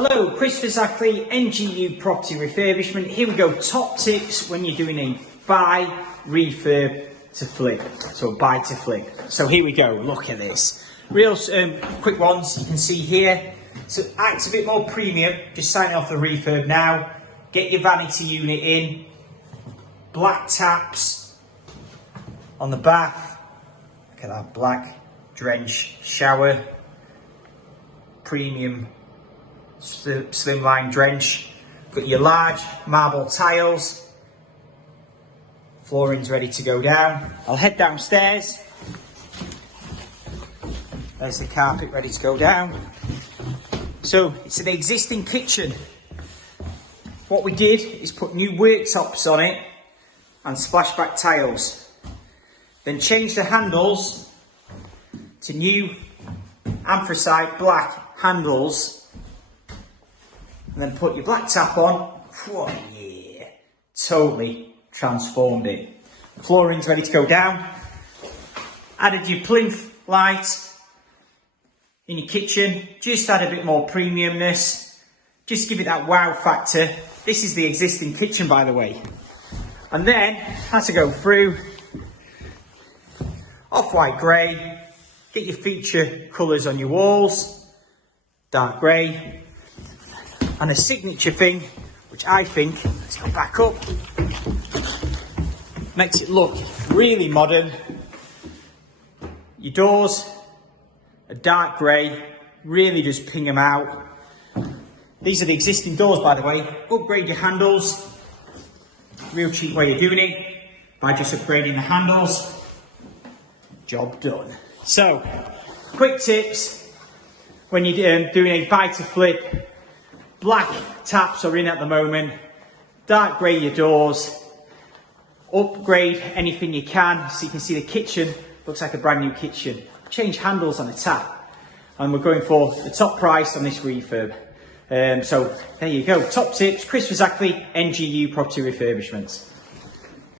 Hello, 𝗧𝗢𝗣𝗧𝗍𝗍 NGU property refurbishment. Here we go, top tips when you're doing a buy, refurb to flip. So buy to flip. So here we go, look at this. Real quick ones you can see here. So acts a bit more premium, just signing off the refurb now. Get your vanity unit in. Black taps on the bath. Look at that black drench shower. Premium slimline drench. Got your large marble tiles. Flooring's ready to go down. I'll head downstairs. There's the carpet ready to go down. So it's an existing kitchen. What we did is put new worktops on it and splashback tiles. Then change the handles to new anthracite black handles. And then put your black tap on. Oh yeah, totally transformed it. Flooring's ready to go down. Added your plinth light in your kitchen. Just add a bit more premiumness. Just give it that wow factor. This is the existing kitchen, by the way. And then, as to go through, off-white grey. Get your feature colours on your walls. Dark grey. And a signature thing, which I think, let's go back up, makes it look really modern. Your doors are dark grey, really just ping them out. These are the existing doors, by the way. Upgrade your handles. Real cheap way of doing it, by just upgrading the handles. Job done. So, quick tips when you're doing a buy to flip. Black taps are in at the moment. Dark grey your doors. Upgrade anything you can. So you can see the kitchen looks like a brand new kitchen. Change handles on the tap. And we're going for the top price on this refurb. So there you go. Top tips, 𝗧𝗢𝗣𝗧𝗍𝗍 NGU property refurbishments.